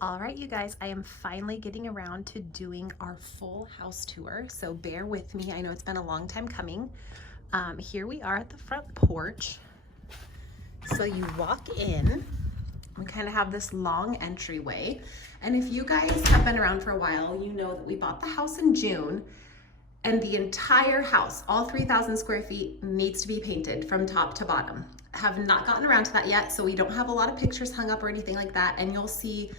All right, you guys, I am finally getting around to doing our full house tour, so bear with me. I know it's been a long time coming. Here we are at the front porch. So you walk in, we kind of have this long entryway. And if you guys have been around for a while, you know that we bought the house in June, and the entire house, all 3,000 square feet, needs to be painted from top to bottom. Have not gotten around to that yet, so we don't have a lot of pictures hung up or anything like that, and you'll see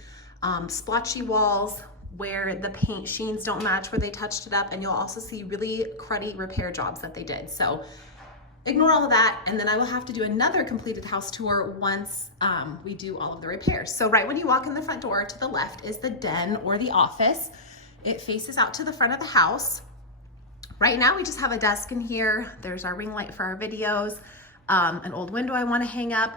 splotchy walls where the paint sheens don't match where they touched it up, and you'll also see really cruddy repair jobs that they did. So ignore all of that, and then I will have to do another completed house tour once we do all of the repairs. So right when you walk in the front door, to the left is the den or the office. It faces out to the front of the house. Right now we just have a desk in here. There's our ring light for our videos, an old window I want to hang up.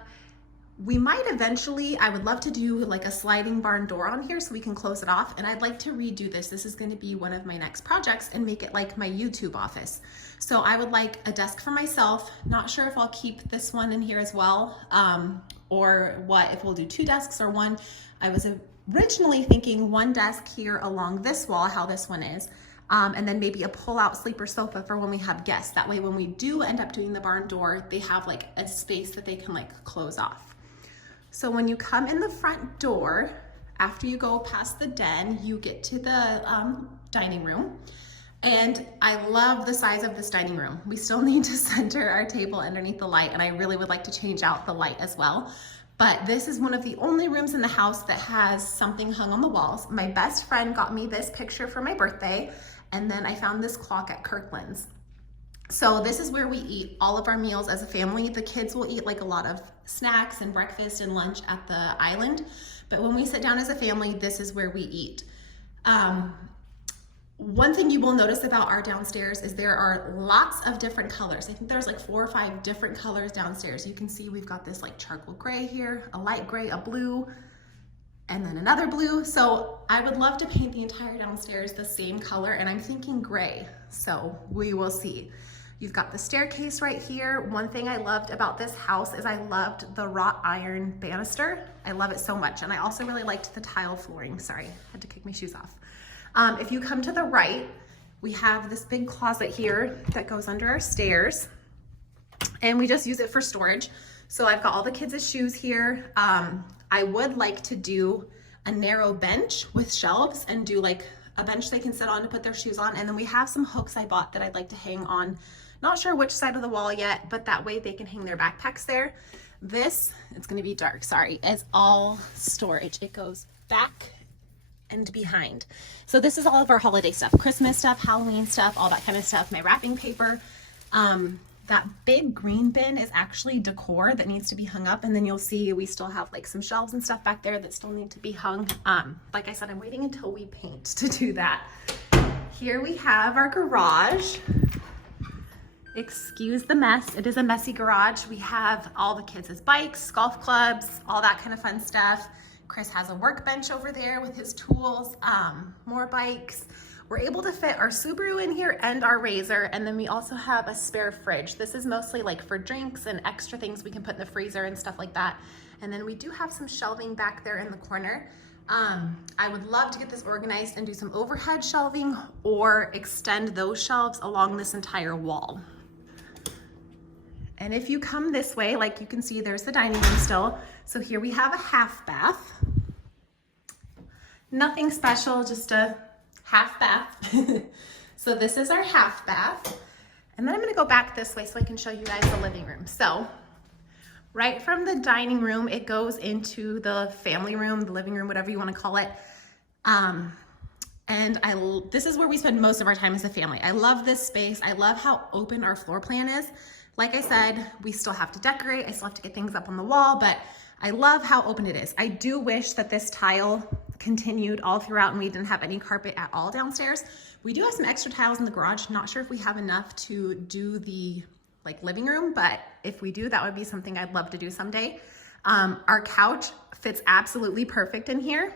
We might eventually, I would love to do like a sliding barn door on here so we can close it off, and I'd like to redo this. This is going to be one of my next projects and make it like my YouTube office. So I would like a desk for myself. Not sure if I'll keep this one in here as well, or what, if we'll do two desks or one. I was originally thinking one desk here along this wall, how this one is, and then maybe a pull-out sleeper sofa for when we have guests. That way when we do end up doing the barn door, they have like a space that they can like close off. So when you come in the front door, after you go past the den, you get to the dining room. And I love the size of this dining room. We still need to center our table underneath the light, and I really would like to change out the light as well. But this is one of the only rooms in the house that has something hung on the walls. My best friend got me this picture for my birthday, and then I found this clock at Kirkland's. So this is where we eat all of our meals as a family. The kids will eat like a lot of snacks and breakfast and lunch at the island, but when we sit down as a family, this is where we eat. One thing you will notice about our downstairs is there are lots of different colors. I think there's like 4 or 5 different colors downstairs. You can see we've got this like charcoal gray here, a light gray, a blue, and then another blue. So I would love to paint the entire downstairs the same color, and I'm thinking gray, so we will see. You've got the staircase right here. One thing I loved about this house is I loved the wrought iron banister. I love it so much. And I also really liked the tile flooring. Sorry, had to kick my shoes off. If you come to the right, we have this big closet here that goes under our stairs, and we just use it for storage. So I've got all the kids' shoes here. I would like to do a narrow bench with shelves and do like a bench they can sit on to put their shoes on. And then we have some hooks I bought that I'd like to hang on. Not sure which side of the wall yet, but that way they can hang their backpacks there. This, it's gonna be dark, sorry, is all storage. It goes back and behind. So this is all of our holiday stuff, Christmas stuff, Halloween stuff, all that kind of stuff, my wrapping paper. That big green bin is actually decor that needs to be hung up, and then you'll see we still have like some shelves and stuff back there that still need to be hung. Like I said, I'm waiting until we paint to do that. Here we have our garage. Excuse the mess, it is a messy garage. We have all the kids' bikes, golf clubs, all that kind of fun stuff. Chris has a workbench over there with his tools, more bikes. We're able to fit our Subaru in here and our Razor, and then we also have a spare fridge. This is mostly like for drinks and extra things we can put in the freezer and stuff like that. And then we do have some shelving back there in the corner. I would love to get this organized and do some overhead shelving or extend those shelves along this entire wall. And if you come this way, like you can see, there's the dining room still. So here we have a half bath. Nothing special, just a half bath. So this is our half bath. And then I'm gonna go back this way so I can show you guys the living room. So right from the dining room, it goes into the family room, the living room, whatever you wanna call it. This is where we spend most of our time as a family. I love this space. I love how open our floor plan is. Like I said, we still have to decorate. I still have to get things up on the wall, but I love how open it is. I do wish that this tile continued all throughout and we didn't have any carpet at all downstairs. We do have some extra tiles in the garage. Not sure if we have enough to do the like living room, but if we do, that would be something I'd love to do someday. Our couch fits absolutely perfect in here.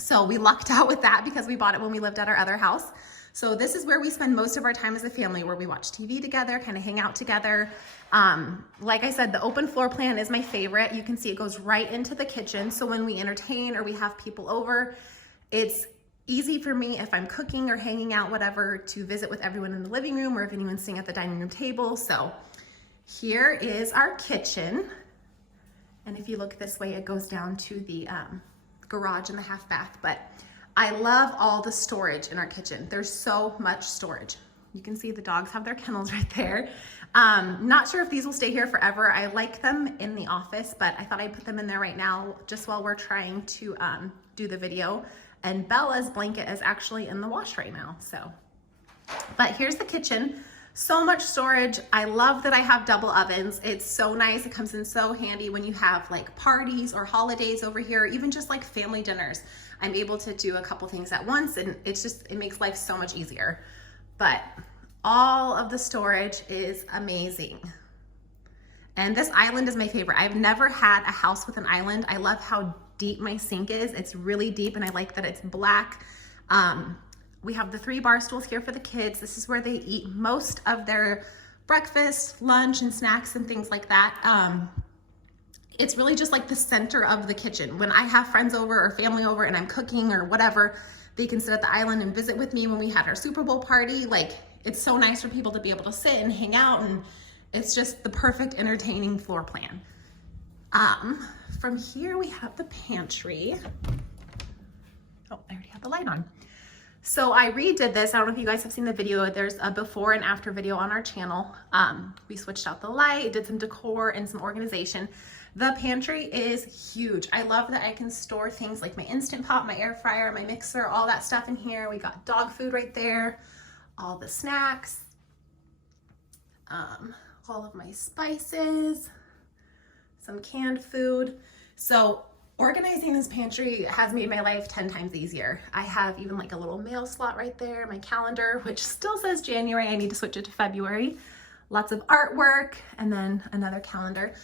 So we lucked out with that because we bought it when we lived at our other house. So this is where we spend most of our time as a family, where we watch TV together, kind of hang out together. Like I said, the open floor plan is my favorite. You can see it goes right into the kitchen. So when we entertain or we have people over, it's easy for me if I'm cooking or hanging out, whatever, to visit with everyone in the living room or if anyone's sitting at the dining room table. So here is our kitchen. And if you look this way, it goes down to the garage and the half bath. But I love all the storage in our kitchen. There's so much storage. You can see the dogs have their kennels right there. Not sure if these will stay here forever. I like them in the office, but I thought I'd put them in there right now just while we're trying to do the video. And Bella's blanket is actually in the wash right now. So, but here's the kitchen. So much storage. I love that I have double ovens. It's so nice. It comes in so handy when you have like parties or holidays over here, even just like family dinners. I'm able to do a couple things at once, and it makes life so much easier. But all of the storage is amazing. And this island is my favorite. I've never had a house with an island. I love how deep my sink is. It's really deep, and I like that it's black. We have the 3 bar stools here for the kids. This is where they eat most of their breakfast, lunch, and snacks and things like that. It's really just like the center of the kitchen. When I have friends over or family over and I'm cooking or whatever, they can sit at the island and visit with me. When we had our Super Bowl party, like, it's so nice for people to be able to sit and hang out, and it's just the perfect entertaining floor plan. From here we have the pantry. Oh, I already have the light on. So I redid this. I don't know if you guys have seen the video. There's a before and after video on our channel. We switched out the light, did some decor and some organization. The pantry is huge. I love that I can store things like my Instant Pot, my air fryer, my mixer, all that stuff in here. We got dog food right there, all the snacks, all of my spices, some canned food. So organizing this pantry has made my life 10 times easier. I have even like a little mail slot right there, my calendar, which still says January. I need to switch it to February. Lots of artwork, and then another calendar.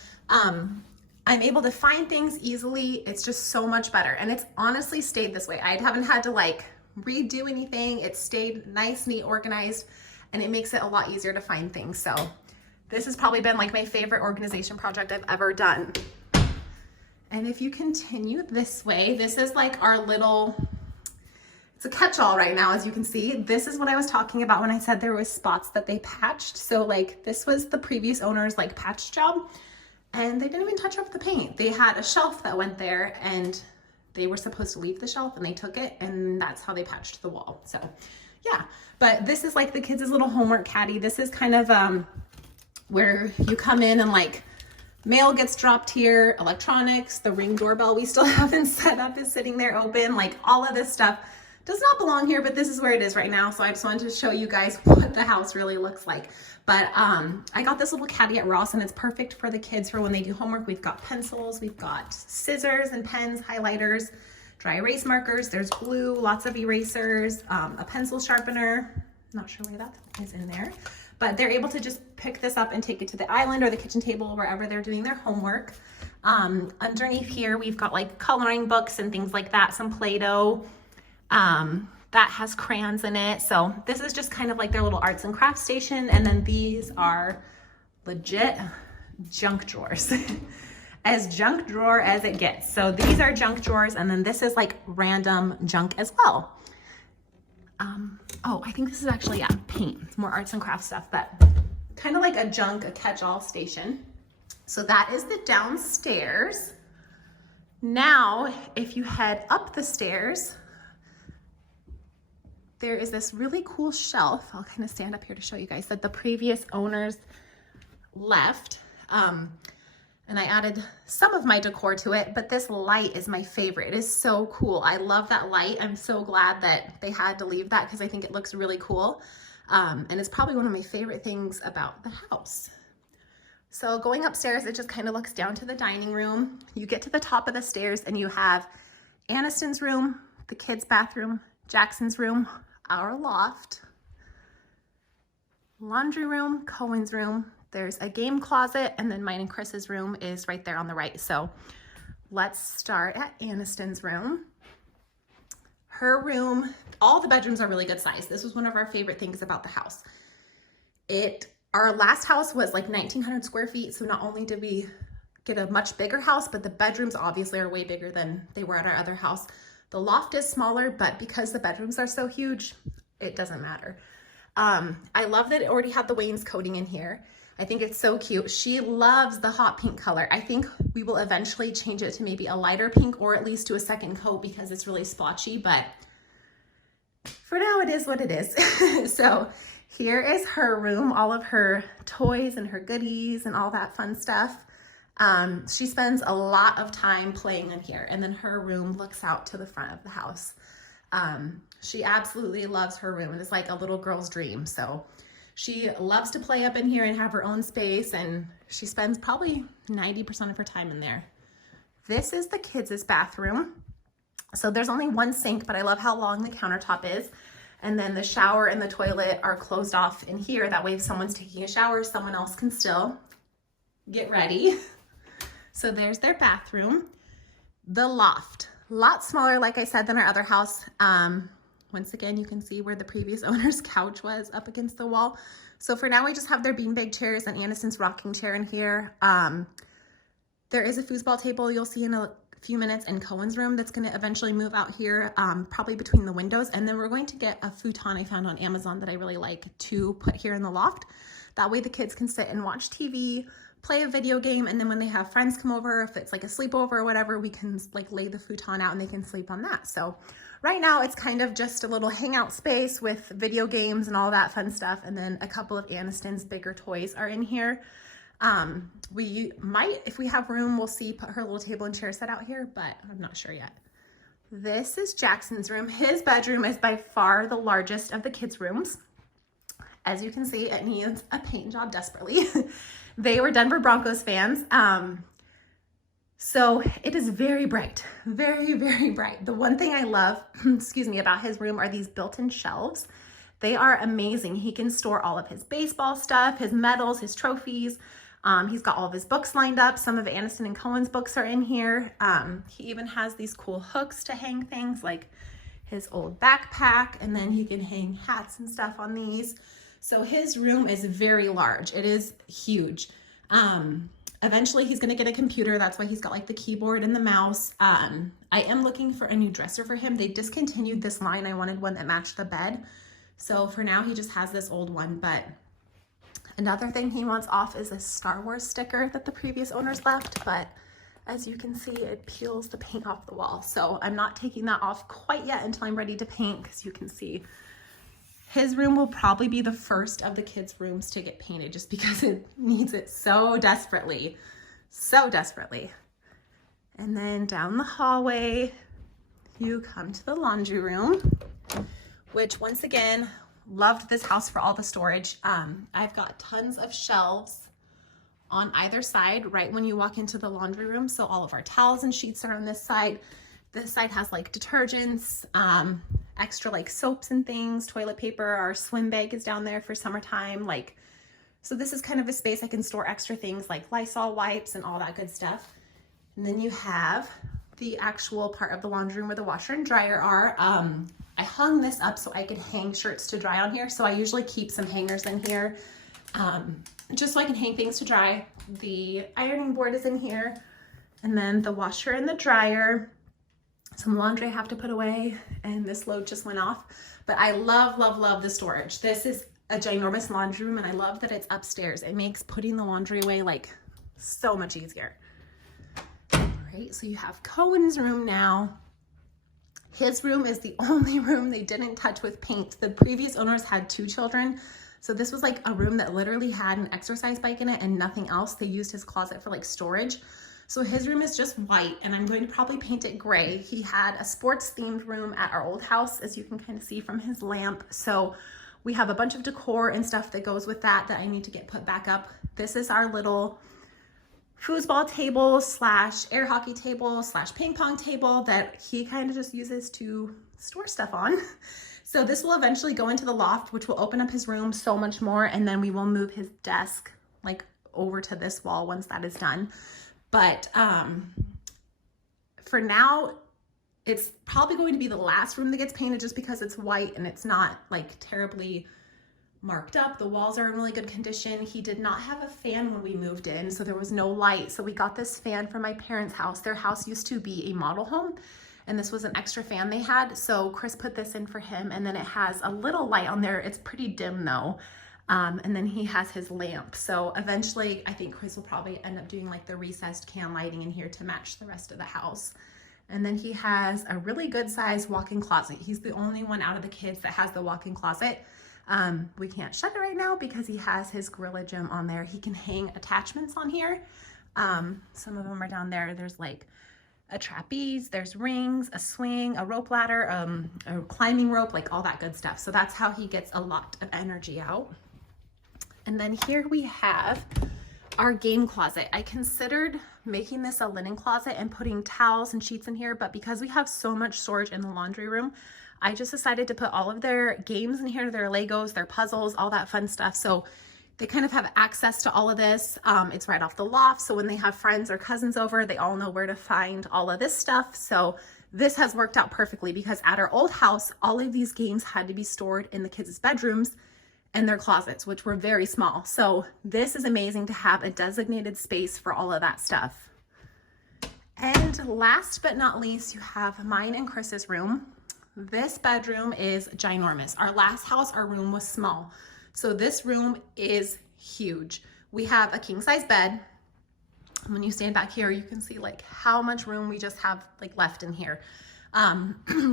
I'm able to find things easily. It's just so much better. And it's honestly stayed this way. I haven't had to like redo anything. It's stayed nice, neat, organized, and it makes it a lot easier to find things. So this has probably been like my favorite organization project I've ever done. And if you continue this way, this is like our little, it's a catch-all right now, as you can see. This is what I was talking about when I said there was spots that they patched. So like this was the previous owner's like patch job, and they didn't even touch up the paint. They had a shelf that went there, and they were supposed to leave the shelf, and they took it, and that's how they patched the wall. So yeah, but this is like the kids' little homework caddy. This is kind of where you come in and like mail gets dropped here, electronics, the Ring doorbell we still haven't set up is sitting there open. Like all of this stuff does not belong here, but this is where it is right now. So I just wanted to show you guys what the house really looks like. But I got this little caddy at Ross, and it's perfect for the kids for when they do homework. We've got pencils, we've got scissors and pens, highlighters, dry erase markers, there's glue, lots of erasers, a pencil sharpener. Not sure why that is in there. But they're able to just pick this up and take it to the island or the kitchen table, wherever they're doing their homework. Underneath here, we've got like coloring books and things like that, some Play-Doh that has crayons in it. So this is just kind of like their little arts and crafts station. And then these are legit junk drawers. As junk drawer as it gets. So these are junk drawers, and then this is like random junk as well. Oh, I think this is actually, yeah, paint. It's more arts and crafts stuff, but kind of like a junk, a catch-all station. So that is the downstairs. Now, if you head up the stairs, there is this really cool shelf. I'll kind of stand up here to show you guys that the previous owners left. And I added some of my decor to it, but this light is my favorite. It is so cool. I love that light. I'm so glad that they had to leave that because I think it looks really cool. And it's probably one of my favorite things about the house. So going upstairs, it just kind of looks down to the dining room. You get to the top of the stairs and you have Aniston's room, the kids' bathroom, Jackson's room, our loft, laundry room, Cohen's room. There's a game closet, and then mine and Chris's room is right there on the right. So let's start at Aniston's room. Her room, all the bedrooms are really good size. This was one of our favorite things about the house. Our last house was like 1,900 square feet. So not only did we get a much bigger house, but the bedrooms obviously are way bigger than they were at our other house. The loft is smaller, but because the bedrooms are so huge, it doesn't matter. I love that it already had the wainscoting in here. I think it's so cute. She loves the hot pink color. I think we will eventually change it to maybe a lighter pink or at least to a second coat because it's really splotchy, but for now it is what it is. So here is her room, all of her toys and her goodies and all that fun stuff. She spends a lot of time playing in here, and then her room looks out to the front of the house. She absolutely loves her room. It is like a little girl's dream. So she loves to play up in here and have her own space, and she spends probably 90% of her time in there. This is the kids' bathroom. So there's only one sink, but I love how long the countertop is. And then the shower and the toilet are closed off in here. That way if someone's taking a shower, someone else can still get ready. So there's their bathroom. The loft, a lot smaller, like I said, than our other house. Once again, you can see where the previous owner's couch was up against the wall. So for now, we just have their beanbag chairs and Aniston's rocking chair in here. There is a foosball table you'll see in a few minutes in Cohen's room that's going to eventually move out here, probably between the windows. And then we're going to get a futon I found on Amazon that I really like to put here in the loft. That way the kids can sit and watch TV, play a video game, and then when they have friends come over, if it's like a sleepover or whatever, we can like lay the futon out and they can sleep on that. So right now it's kind of just a little hangout space with video games and all that fun stuff. And then a couple of Aniston's bigger toys are in here. We might, if we have room, we'll see, put her little table and chair set out here, but I'm not sure yet. This is Jackson's room. His bedroom is by far the largest of the kids' rooms. As you can see, it needs a paint job desperately. They were Denver Broncos fans. So it is very bright, very, very bright. The one thing I love, excuse me, about his room are these built-in shelves. They are amazing. He can store all of his baseball stuff, his medals, his trophies. He's got all of his books lined up. Some of Aniston and Cohen's books are in here. He even has these cool hooks to hang things like his old backpack, and then he can hang hats and stuff on these. So his room is very large. It is huge. Eventually he's gonna get a computer. That's why he's got like the keyboard and the mouse. I am looking for a new dresser for him. They discontinued this line. I wanted one that matched the bed. So for now he just has this old one, but another thing he wants off is a Star Wars sticker that the previous owners left, but as you can see, it peels the paint off the wall. So I'm not taking that off quite yet until I'm ready to paint, because you can see his room will probably be the first of the kids' rooms to get painted just because it needs it so desperately, so desperately. And then down the hallway, you come to the laundry room, which once again, loved this house for all the storage. I've got tons of shelves on either side right when you walk into the laundry room. So all of our towels and sheets are on this side. This side has like detergents, extra like soaps and things, toilet paper. Our swim bag is down there for summertime. So this is kind of a space I can store extra things like Lysol wipes and all that good stuff. And then you have the actual part of the laundry room where the washer and dryer are. I hung this up so I could hang shirts to dry on here. So I usually keep some hangers in here, just so I can hang things to dry. The ironing board is in here, and then the washer and the dryer. Some laundry I have to put away, and this load just went off. But I love, love, love the storage. This is a ginormous laundry room, and I love that it's upstairs. It makes putting the laundry away like so much easier. All right, so you have Cohen's room now. His room is the only room they didn't touch with paint. The previous owners had 2 children. So this was like a room that literally had an exercise bike in it and nothing else. They used his closet for like storage. So his room is just white, and I'm going to probably paint it gray. He had a sports themed room at our old house, as you can kind of see from his lamp. So we have a bunch of decor and stuff that goes with that I need to get put back up. This is our little foosball table / air hockey table / ping pong table that he kind of just uses to store stuff on. So this will eventually go into the loft, which will open up his room so much more. And then we will move his desk like over to this wall once that is done. But for now, It's probably going to be the last room that gets painted just because it's white and it's not like terribly marked up. The walls are in really good condition. He did not have a fan when we moved in, so there was no light. So we got this fan from my parents' house. Their house used to be a model home, and this was an extra fan they had. So Chris put this in for him, and then it has a little light on there. It's pretty dim though. And then he has his lamp. So eventually I think Chris will probably end up doing like the recessed can lighting in here to match the rest of the house. And then he has a really good sized walk-in closet. He's the only one out of the kids that has the walk-in closet. We can't shut it right now because he has his Gorilla Gym on there. He can hang attachments on here. Some of them are down there. There's like a trapeze, there's rings, a swing, a rope ladder, a climbing rope, like all that good stuff. So that's how he gets a lot of energy out. And then here we have our game closet. I considered making this a linen closet and putting towels and sheets in here, but because we have so much storage in the laundry room, I just decided to put all of their games in here, their Legos, their puzzles, all that fun stuff. So they kind of have access to all of this. It's right off the loft. So when they have friends or cousins over, they all know where to find all of this stuff. So this has worked out perfectly because at our old house, all of these games had to be stored in the kids' bedrooms and their closets, which were very small. So this is amazing to have a designated space for all of that stuff. And last but not least, you have mine and Chris's room. This bedroom is ginormous. Our last house, our room was small. So this room is huge. We have a king size bed. When you stand back here, you can see like how much room we just have like left in here.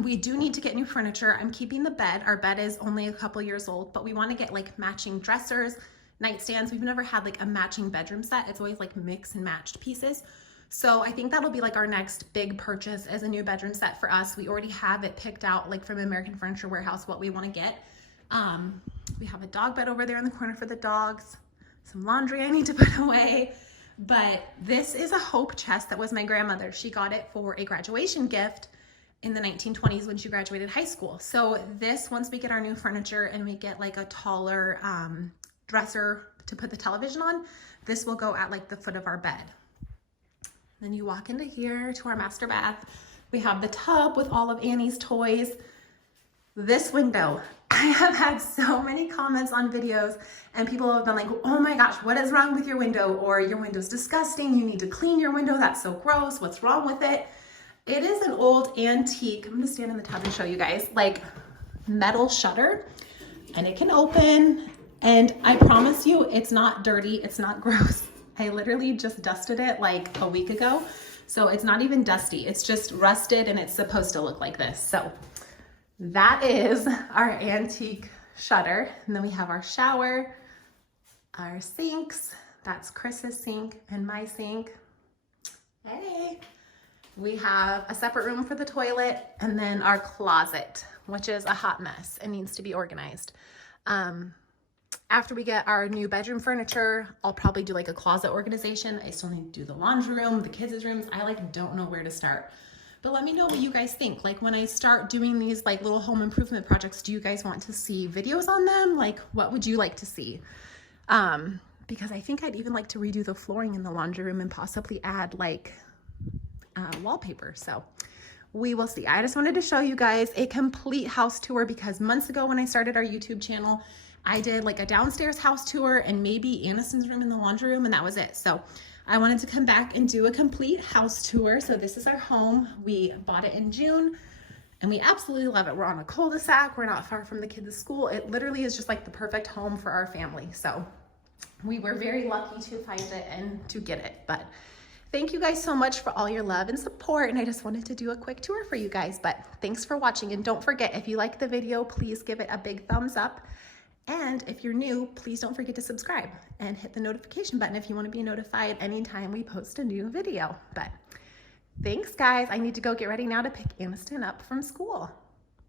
We do need to get new furniture. I'm keeping the bed. Our bed is only a couple years old, but we want to get like matching dressers, nightstands. We've never had like a matching bedroom set. It's always like mix and matched pieces. So I think that'll be like our next big purchase as a new bedroom set for us. We already have it picked out like from American Furniture Warehouse, what we want to get. We have a dog bed over there in the corner for the dogs, some laundry I need to put away. But this is a Hope chest that was my grandmother. She got it for a graduation gift in the 1920s when she graduated high school. So this, once we get our new furniture and we get like a taller dresser to put the television on, this will go at like the foot of our bed. Then you walk into here to our master bath. We have the tub with all of Annie's toys. This window, I have had so many comments on videos and people have been like, oh my gosh, what is wrong with your window? Or your window's disgusting. You need to clean your window. That's so gross. What's wrong with it? It is an old antique, I'm gonna stand in the tub and show you guys, like metal shutter, and it can open, and I promise you it's not dirty, it's not gross. I literally just dusted it like a week ago, so it's not even dusty, it's just rusted and it's supposed to look like this. So that is our antique shutter. And then we have our shower, our sinks, that's Chris's sink and my sink. Hey. We have a separate room for the toilet, and then our closet, which is a hot mess and needs to be organized. After we get our new bedroom furniture, I'll probably do like a closet organization. I still need to do the laundry room, the kids' rooms. I like don't know where to start. But let me know what you guys think. Like when I start doing these like little home improvement projects, do you guys want to see videos on them? Like what would you like to see? Because I think I'd even like to redo the flooring in the laundry room and possibly add like wallpaper. So we will see. I just wanted to show you guys a complete house tour because months ago when I started our YouTube channel, I did like a downstairs house tour and maybe Aniston's room in the laundry room, and that was it. So I wanted to come back and do a complete house tour. So this is our home. We bought it in June and we absolutely love it. We're on a cul-de-sac. We're not far from the kids' school. It literally is just like the perfect home for our family. So we were very lucky to find it and to get it. But thank you guys so much for all your love and support, and I just wanted to do a quick tour for you guys, but thanks for watching, and don't forget, if you like the video, please give it a big thumbs up, and if you're new, please don't forget to subscribe and hit the notification button if you want to be notified anytime we post a new video. But thanks guys, I need to go get ready now to pick Aniston up from school.